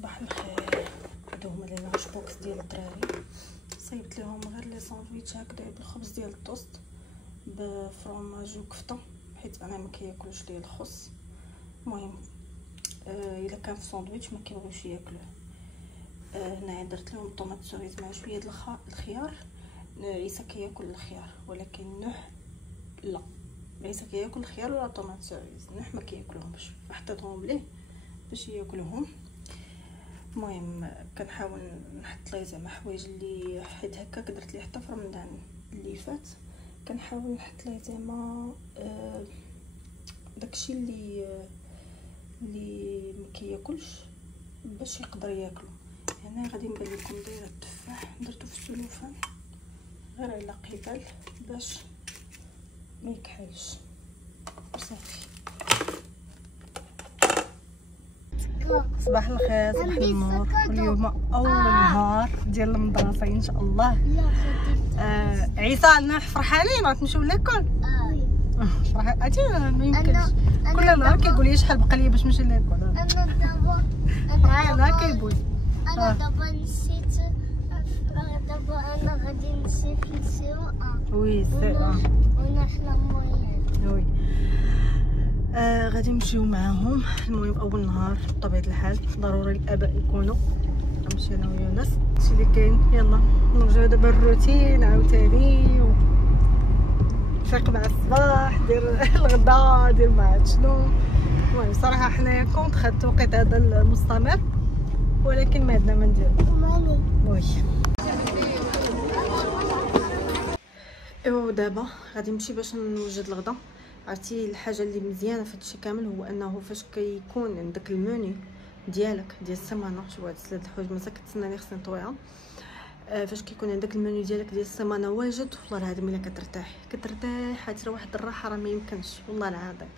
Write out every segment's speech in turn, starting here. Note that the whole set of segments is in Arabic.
صباح الخير. هادو هما لي لانش بوكس ديال الدراري. صيبت لهم غير لي ساندويتش هكذا بالخبز ديال الطوست بفرomاج وكفته، حيت انا ما كياكلوش ليا الخس. المهم الا كان في ساندويتش ما كيبغيوش ياكلوه. هنايا درت لهم طوماط سوريز مع شويه د الخيار. عيسى كياكل الخيار ولكن نوح لا، عيسى كياكل الخيار ولا طوماط سوريز، نوح ما كياكلهمش، فحطيتهم ليه باش ياكلوهم. المهم كنحاول نحط ليه زعما حوايج اللي حيت هكاك درت ليه حتى في رمضان اللي فات، كنحاول نحط ليه زعما داكشي اللي ما كياكلش باش يقدر ياكلو. هنا غادي نبان لكم دايره التفاح، درتو في السلوفان غير على قبال باش ما يكحلش وصافي. صباح الخير، صباح النور. اليوم اول نهار ديال المدرسه ان شاء الله. عيسى نوح فرحانين غتمشيو ليكول. فرحان اجي ما يمكنش كل نهار كيقول لي شحال بقى لي باش نمشي ليكول. انا دابا انا كيبوي انا دابا نسيت دابا انا غادي نسيت نسيو وي سي ونحنا مويان وي غادي نمشيو معاهم. المهم اول نهار بطبيعه الحال ضروري الاباء يكونوا. نمشي انا ويونس هادشي اللي كاين. يلا نرجعو دابا الروتين عاوتاني فيق مع الصباح، دير الغدا، دير مع شنو. المهم صراحه حنايا كونطخ هاد التوقيت هذا المستمر، ولكن ما عندنا ما نديرو. وي ايوا دابا غادي نمشي باش نوجد الغدا. عرفتي الحاجه اللي مزيانه في هادشي كامل هو انه فاش كيكون عندك المنيو ديالك ديال السيمانه، شو هاد ثلاث الحوايج مازال كتسناني خصني نطويها. فاش كيكون عندك المنيو ديالك ديال السيمانه واجد، والله العظيم الا كترتاح حتى واحد الراحه راه ما يمكنش والله العظيم.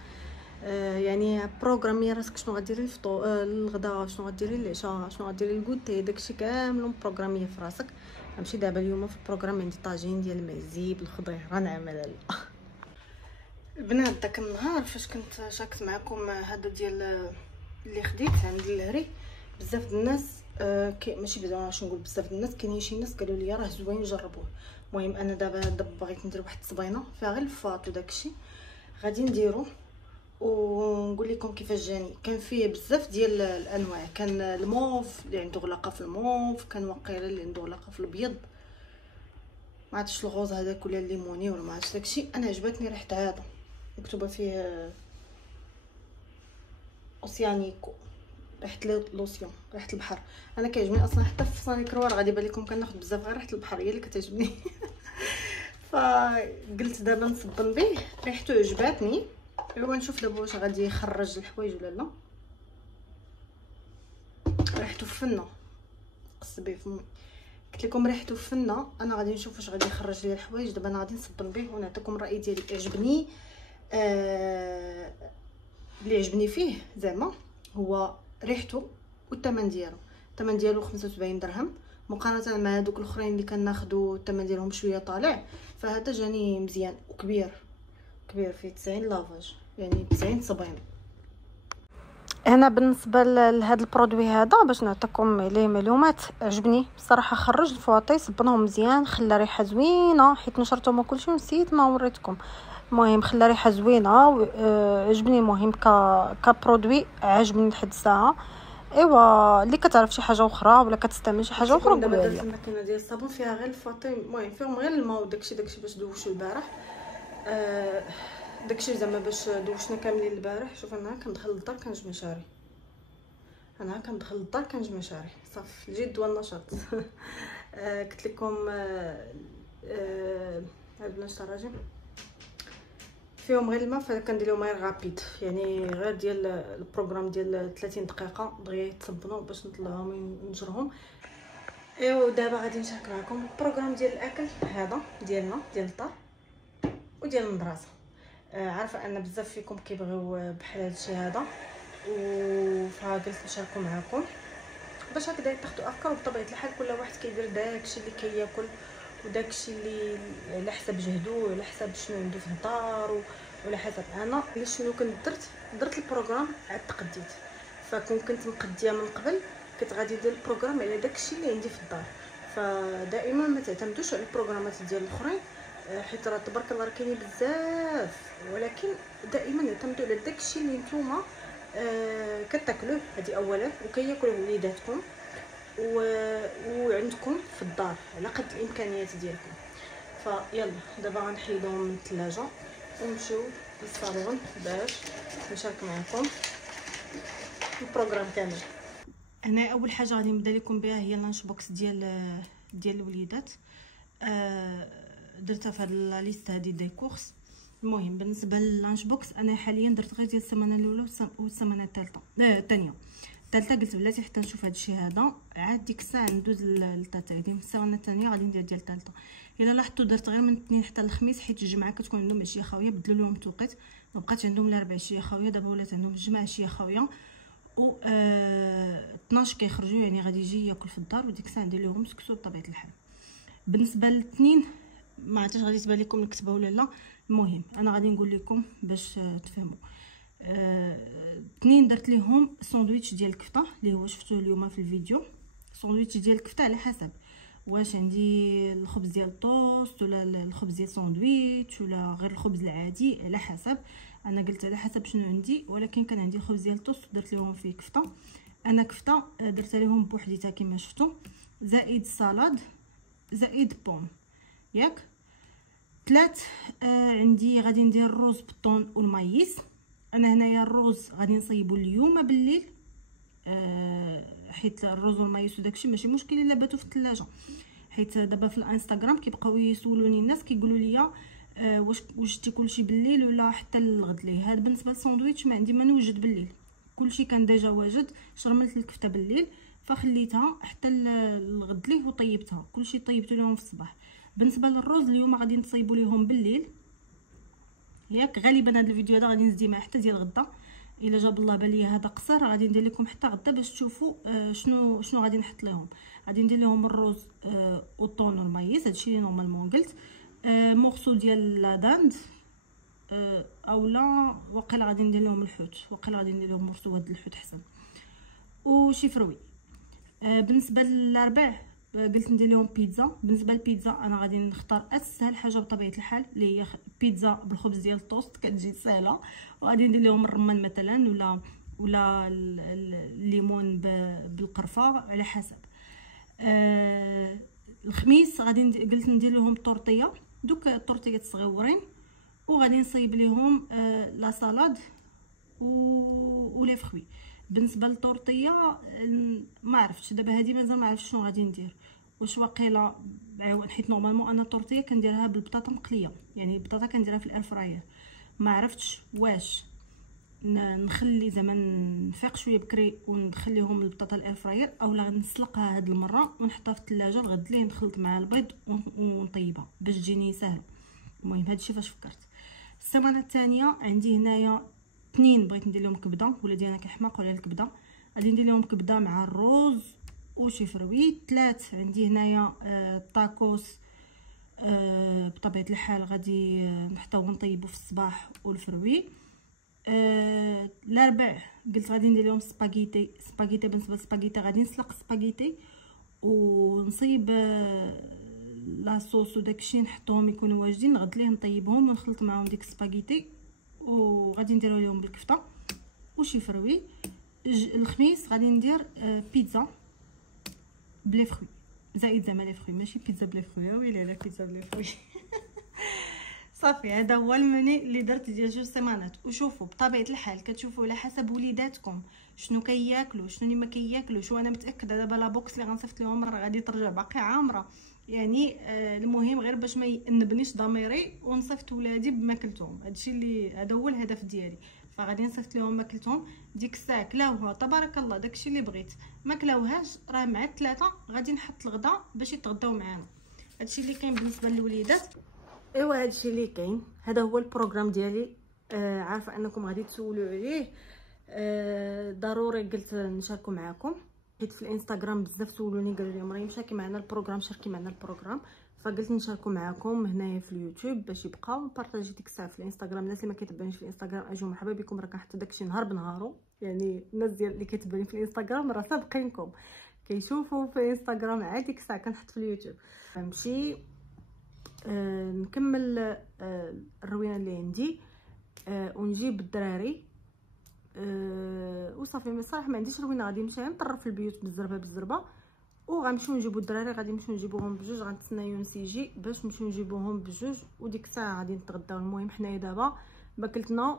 يعني بروغرامي راسك شنو غديري الغدا، شنو غديري العشاء، شنو غديري الكوتي، داكشي كامل بروغراميه في راسك. غنمشي دابا اليوم في البروغرام عندي طاجين ديال المعزي بالخضير غنعمل لا البنات. داك النهار فاش كنت شاكت معكم هذا ديال اللي خديت عند الهري، بزاف د الناس ماشي بزاف واش نقول بزاف د الناس، كاينين شي ناس قالوا لي راه زوين جربوه. المهم انا دابا بغيت ندير واحد الصبينه فيها غير الفاط وداكشي غادي نديرو ونقول لكم كيفاش جاني. كان فيه بزاف ديال الانواع، كان الموف اللي عنده غلاقه في الموف، كان وقيله اللي عنده غلاقه في الابيض، ما عرفتش الغوز هذاك ولا الليموني ولا ما عرفتش داكشي. انا عجبتني ريحه هذا مكتوبه فيه اوسيانيكو، ريحه لوسيون، ريحه البحر. انا كيعجبني اصلا حتى في صاني كروار غادي يبان لكم كناخذ بزاف غير ريحه البحر هي اللي كتعجبني. فقلت دابا نصبن به، ريحته عجباتني. ايوا نشوف دابا واش غادي يخرج الحوايج ولا لا. ريحته فنه قص به فمي، قلت لكم ريحته فنه. انا غادي نشوف واش غادي يخرج لي الحوايج. دابا انا غادي نصبن به ونعطيكم الراي ديالي. عجبني اللي عجبني فيه زعما هو ريحته والثمن ديالو. الثمن ديالو 75 درهم مقارنه مع هذوك الاخرين اللي كناخذوا الثمن ديالهم شويه طالع. فهذا جاني مزيان وكبير فيه 90 لافاج، يعني 90 صبين. هنا بالنسبه لهذا البرودوي هذا باش نعطيكم عليه معلومات، عجبني بصراحه. خرج الفواطي صبناهم مزيان، خلى ريحه زوينه حيت نشرتهم كلشي ونسيت ما وريتكم. المهم خلى ريحه زوينه، عجبني. المهم كبرودوي عجبني لحد الساعه. ايوا اللي كتعرف شي حاجه اخرى ولا كتستعمل شي حاجه اخرى قولوا لي. درت الماكينه ديال الصابون فيها غير الفاطي، المهم فيهم غير الماء وداكشي باش دوشو البارح. داكشي زعما باش دوشنا كاملين البارح. شوف انا كندخل للدار كنجمع شعري، صافي الجد والنشاط. قلت لكم هاد بنات الراجل فيهم غير الماء، فكندير لهم غير غابيد، يعني غير ديال البروغرام ديال 30 دقيقه دغيا يتصبنوا باش نطلعهم نجرهم. ايوا دابا غادي نشارك معكم البروغرام ديال الاكل هذا ديالنا ديال الدار وديال المدرسه. عارفه ان بزاف فيكم كيبغيو بحال هادشي هذا، فقلت نشاركو معكم باش هكذا تاخذوا افكار. وبطبيعه الحال كل واحد كيدير داكشي اللي كياكل وداكشي اللي على حسب جهدو وعلى حسب شنو عنده في الدار وعلى حسب. انا شنو كنت درت البروغرام عاد تقديت. فكون كنت مقديه من قبل كنت غادي ندير البروغرام على داكشي اللي عندي في الدار. فدائما ما تعتمدوش على البروغرامات ديال الاخرين، حيت راه تبارك الله راه كاينين بزاف، ولكن دائما اعتمدوا على داكشي اللي نتوما كتاكلوه. هذه اولا، وكياكلوه وليداتكم وعندكم في الدار على قد الامكانيات ديالكم. فيلا دابا غنحيدهم من الثلاجه ونمشيو للصالون باش نشارك معكم البروغرام كامل. هنا اول حاجه غادي نبدا لكم بها هي اللانش بوكس ديال الوليدات. درتها في هاد لا ليست هادي دي كورس. المهم بالنسبه للانش بوكس انا حاليا درت غير ديال السيمانه الاولى والسيمانه الثانيه. الثالثه قلت بلاتي حتى نشوف هادشي هذا، عاد ديك الساعه ندوز للثالثه. هذه السيمانه الثانيه غادي ندير ديال الثالثه. الا لاحظتوا درت غير من الاثنين حتى الخميس، حيت الجمعه كتكون عندهم عشيه خاويه، بدلوا لهم التوقيت، ما بقاتش عندهم الاربع عشيه خاويه، دابا ولات عندهم الجمعه عشيه خاويه و 12 كيخرجوا، يعني غادي يجي ياكل في الدار، وديك الساعه ندير لهم سكسو بطبيعه الحال. بالنسبه للاثنين ما عرفتش غادي تبان لكم نكتبها ولا لا. المهم انا غادي نقول لكم باش تفهموا. اثنين درت لهم ساندويتش ديال الكفته اللي هو شفتوه اليوم في الفيديو. ساندويتش ديال الكفته على حسب واش عندي الخبز ديال الطوست ولا الخبز ديال ساندويتش ولا غير الخبز العادي، على حسب. انا قلت على حسب شنو عندي، ولكن كان عندي الخبز ديال الطوست درت لهم فيه كفته. انا كفته درت لهم بوحديتها كما شفتوا، زائد سالاد زائد بوم ياك. ثلاث عندي غادي ندير الروز بالطون والمايس. انا هنايا الروز غادي نصيبو اليوم بالليل، حيت الروز والمايس وداكشي ماشي مشكل الا باتوا في الثلاجه، حيت دابا في الانستغرام كيبقاو يسولوني الناس كيقولوا لي واش شتي كلشي بالليل ولا حتى الغد ليه. هذا بالنسبه للساندويتش ما عندي ما نوجد بالليل، كلشي كان ديجا واجد. شرملت الكفته بالليل فخليتها حتى الغد ليه وطيبتها، كلشي طيبته لهم في الصباح. بالنسبه للروز اليوم غادي نصيبوا ليهم بالليل ياك. غالبا هذا الفيديو هذا غادي نزدي معاه حتى ديال غدا، الا جاب الله بالي هذا قصر غادي ندير لكم حتى غدا باش تشوفوا شنو غادي نحط لهم. غادي ندير لهم الروز والطون والمايس، هادشي اللي نورمالمون قلت. مورسو ديال لا داند اولا وقيلا غادي ندير لهم الحوت، وقيلا غادي ندير لهم مورسو هاد الحوت حسن، وشي فروي. بالنسبه للاربع قلت ندير لهم بيتزا. بالنسبه للبيتزا انا غادي نختار اسهل حاجه بطبيعه الحال اللي هي بيتزا بالخبز ديال الطوست، كتجي سهله. وغادي ندير لهم الرمان مثلا ولا الليمون بالقرفه على حسب. الخميس غادي قلت ندير لهم طورطيه، دوك الطورطيات صغيورين، وغادي نصيب لهم لا سالاد ولي فروي. بالنسبه للطورطيه ما عرفتش دابا هذه مازال ما عرفتش شنو غادي ندير، واش واقيلا حيت نورمالمون انا الطورطيه كنديرها بالبطاطا مقليه، يعني البطاطا كنديرها في الاير فراير. ما عرفتش واش نخلي زعما نفيق شويه بكري ونخليهم البطاطا الاير فراير، اولا نسلقها هاد المره ونحطها في الثلاجه الغد ليه نخلط مع البيض ونطيبها باش تجيني سهله. المهم هادشي فاش فكرت. السيمانه الثانيه عندي هنايا اثنين بغيت ندير لهم كبده، ولادي انا كيحماقوا على الكبده، غادي ندير لهم كبده مع الروز وشي فروي. ثلاث عندي هنايا طاكوس بطبيعه الحال غادي نحطوه ونطيبو في الصباح والفروي. الاربع قلت غادي ندير لهم سباغيتي. بالنسبه للسباغيتي غادي نسلق سباغيتي ونصيب لا صوص وداكشي نحطوهم يكونوا واجدين، غد ليه نطيبهم ونخلط معاهم ديك السباغيتي، وغادي نديرو لهم بالكفته وشي فروي. الخميس غادي ندير بيتزا بلي فروي، زائد زعما لي فروي، ماشي بيتزا بلي فروي، ويلي على بيتزا بلي فروي. صافي هذا هو المني اللي درت ديال جوج سيمانات. وشوفوا بطبيعه الحال كتشوفوا على حسب وليداتكم شنو كياكلوا شنو اللي ما كياكلوش. وانا متاكده دابا لا بوكس اللي غنصيفط لهم راه غادي ترجع باقي عامره، يعني المهم غير باش ما ينبنيش ضميري ونصيفط ولادي بما كلتهم. هادشي اللي هذا هو الهدف ديالي. فغادي نصيفط لهم ماكلتهم ديك الساعه كلاوها تبارك الله داكشي اللي بغيت، ما كلاوهاش راه مع الثلاثه غادي نحط الغدا باش يتغداو معانا. هادشي اللي كاين بالنسبه للوليدات. ايوا هادشي اللي كاين، هذا هو البروغرام ديالي. عارفه انكم غادي تسولوا عليه، ضروري قلت نشاركو معكم، حيت في الانستغرام بزاف سولوني قالوا لي مريم شاركي معنا البروغرام، شاركي معنا البروغرام. فقلت نشاركو معكم هنايا في اليوتيوب باش يبقاو بارطاجي ديك الساعه في الانستغرام. الناس اللي ما كيتبعنيش في الانستغرام اجوا مرحبا بكم، راه كنحط داكشي نهار بنهارو، يعني الناس ديال اللي كيتبعني في الانستغرام راه سابقينكم كيشوفوا في الانستغرام عاد ديك الساعه كنحط في اليوتيوب. نمشي نكمل الروينه اللي عندي ونجيب الدراري وصافي. بصراحه ما عنديش روينه، غادي نمشي نطرف في البيوت بالزربه وغنمشيو نجيبو الدراري، غادي نمشيو نجيبوهم بجوج، غنتسنى يونس يجي باش نمشيو نجيبوهم بجوج وديك الساعه غادي نتغداو. المهم حنايا دابا باكلتنا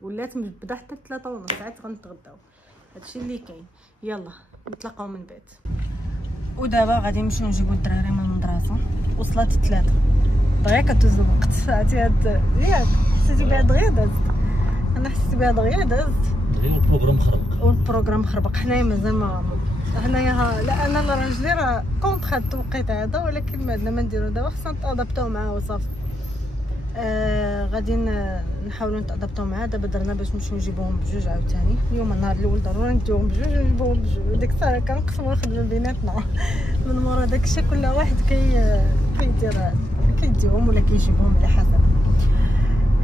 ولات مبدا حتى 3:30 عاد غنتغداو، هادشي اللي كاين. يلا نتلاقاو من بعد. ودابا غادي نمشيو نجيبو الدراري من المدرسه، وصلت 3 دغيا كدوز الوقت. عرفتي هاد ياك حسيتي بها دغيا دازت، انا حسيت بها دغيا دازت دغيا البروغرام خربق والبروغرام خربق. حنايا مازال ما هنايا، لا انا راجلي راه كونطخ هاد التوقيت هذا، ولكن ما عندنا ما نديرو دابا، خصنا نتادابطاو معاه وصافي. غادي نحاولوا نتادابطاو معاه. دابا درنا باش نمشيو نجيبوهم بجوج عاوتاني، اليوم النهار الاول ضروري نديوهم بجوج ونجيبوهم بجوج، ديك الساعه كنقسموا الخدمه بيناتنا. من مورا داكشي كل واحد كيدير كيديهم ولا كيجيبهم على حسب.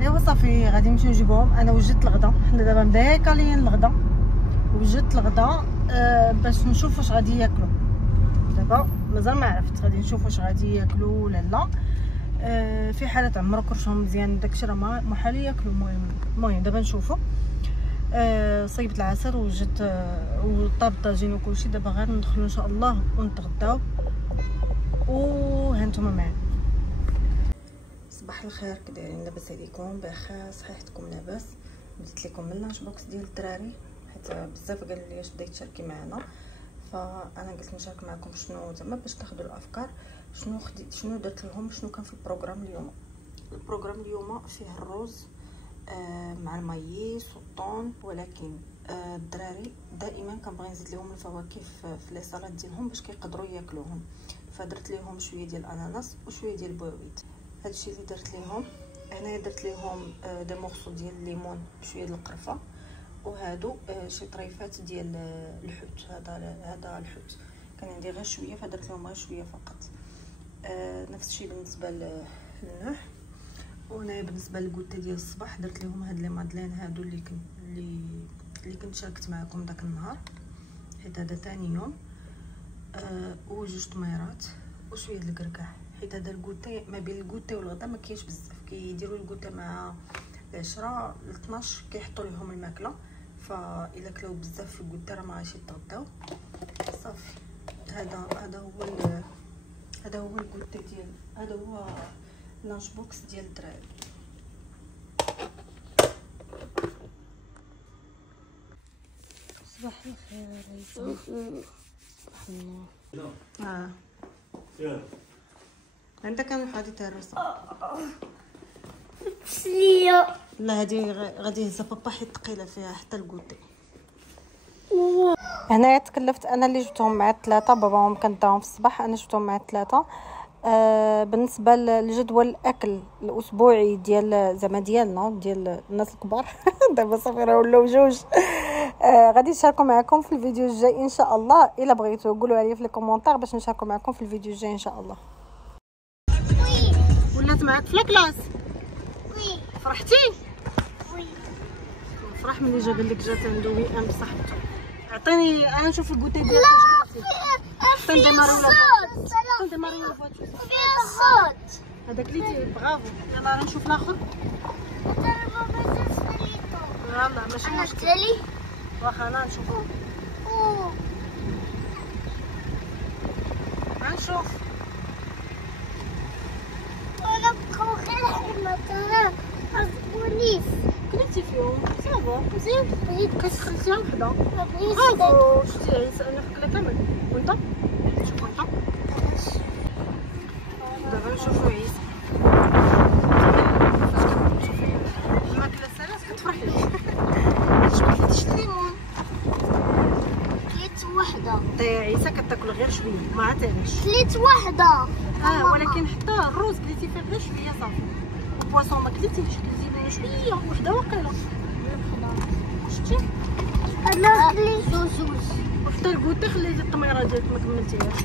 ايوا صافي غادي نمشيو نجيبوهم. انا وجدت الغدا، حنا دابا مباكالين الغدا، وجدت الغدا باش نشوف واش غادي ياكلوا. دابا مازال ما عرفت، غادي نشوف واش غادي ياكلوا ولا لا. في حاله عمرو كرشهم مزيان داكشي راه محال ياكلوا. المهم دابا نشوفوا. صيبت العسل وجدت وطاب الطاجين وكلشي. دابا غير ندخلوا ان شاء الله ونتغداو وهانتوما معايا. صباح الخير، كدايرين؟ لاباس عليكم؟ بخير؟ صحيحتكم لاباس؟ بديت لكم من اللانش بوكس ديال الدراري حيت بزاف قال لي اش بديتي تشاركي معنا، فانا قلت نشارك معكم شنو زعما باش تاخذوا الافكار. شنو درت لهم، شنو كان في البروغرام اليوم. البروغرام اليوم فيه الرز مع المايس والطون، ولكن الدراري دائما كنبغي نزيد لهم الفواكه في لي صالات ديالهم باش كيقدروا ياكلوهم، فدرت لهم شويه ديال الاناناس وشويه ديال البواويت. هادشي اللي درت لهم. هنايا درت لهم دي مورسو ديال الليمون بشويه ديال القرفه، وهادو شي طريفات ديال الحوت. هذا الحوت كان عندي غير شويه فدرت لهم غير شويه فقط. نفس الشيء بالنسبه للنوح. وهنايا بالنسبه للكوتي ديال الصباح درت لهم هاد لي مادلين هادو اللي كنت شاركت معكم داك النهار، حيت هذا ثاني يوم. وجوج طميرات وشويه ديال الكركاع، حيت هذا الكوتي ما بين الكوتي والغدا ما كاينش بزاف، كيديروا الكوتي مع 10 ل 12 كيحطوا لهم الماكله، فاذا كلاو بزاف في الكوتي راه ما غاديش يتغداو. صافي هذا هو الكوتي ديال، هذا هو لانش بوكس ديال الدراري. صباح الخير عيسى. صباح النور. عندك انا غادي تهرس لا هادي غادي يهز بابا حيت ثقيله فيها حتى الكوتي. هنايا تكلفت انا اللي جبتهم مع 3، باباهم كان داهم في الصباح، انا جبتهم مع 3. بالنسبه للجدول الاكل الاسبوعي ديال زعما ديالنا ديال الناس الكبار دابا صافي راه ولاو جوج. غادي نشاركوا معكم في الفيديو الجاي ان شاء الله. الا بغيتوا قولوا لي في لي كومونتير باش نشاركوا معكم في الفيديو الجاي ان شاء الله. ولات معاك في الكلاس؟ وي. فرحتي؟ وي. فرح ملي جا قال لك جات عنده وي ام بصاحبته. عطيني انا نشوف الكوتي ديالك واش كتبتي. نديماريو لا فواتور. فيها خط. هذاك اللي برافو. يلا انا نشوف الاخر. يلا ماشي مشكل. واخا انا نشوفو. غنشوف. انا بقاو غير حمى ترى عصبونيش. كليتي فيهم صافا مزيان. بقيت خليتيها وحده. برافو. شتي عيسى انا حكلا كامل. وانت شوف انت. دابا نشوفو عيسى. الماكله سالات كتفرح لك. علاش ما كليتيش الليمون؟ كليت وحده. يا عيسى كتاكل غير شويه ما عطينيش. كليت وحده. ولكن حتى الروز كليتي فيه غير شويه صافي. البواسون ما كليتيش، كليتي منه شويه وحده واقيلا. شتي؟ انا كليت زوج. وحتى الكوتي خليتي الطميره ديالك ما كملتيهاش.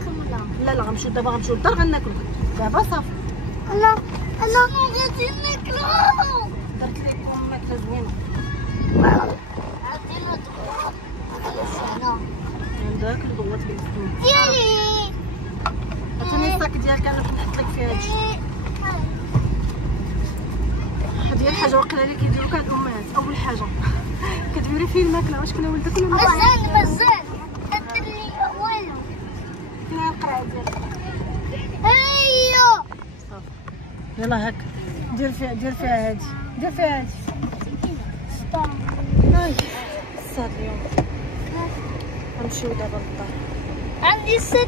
نكمل. لا غنمشيو دابا، غنمشيو للدار غناكلو دابا صافي. انا غادي ناكلو. درت لكم ماكله زوينه. عطينا دغوات انا عندك الضوات بالسمين ديالي. عطيني الصاك ديالك انا كنحط لك فيها هادشي. هادي الحاجه واقيلا اللي كيديرو كاع الامهات. اول حاجه كتديري فيه الماكله واش كنا ولدك ولا مازال كدير لي والو. فين القرعه ديالك؟ ايوا صافي يلا هاك دير فيها هادي هاي الصاد اليوم. غنمشيو دابا للدار. عندي 6.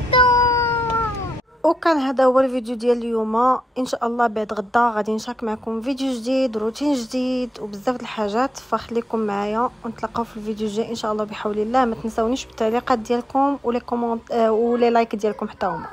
وكان هذا هو الفيديو ديال اليوم. ان شاء الله بعد غدا غادي نشارك معكم فيديو جديد، روتين جديد وبزاف د الحاجات، فخليكم معايا ونتلاقاو في الفيديو الجاي ان شاء الله بحول الله. ما تنساونيش بالتعليقات ديالكم ولي كومونت ولي لايك ديالكم حتى هما.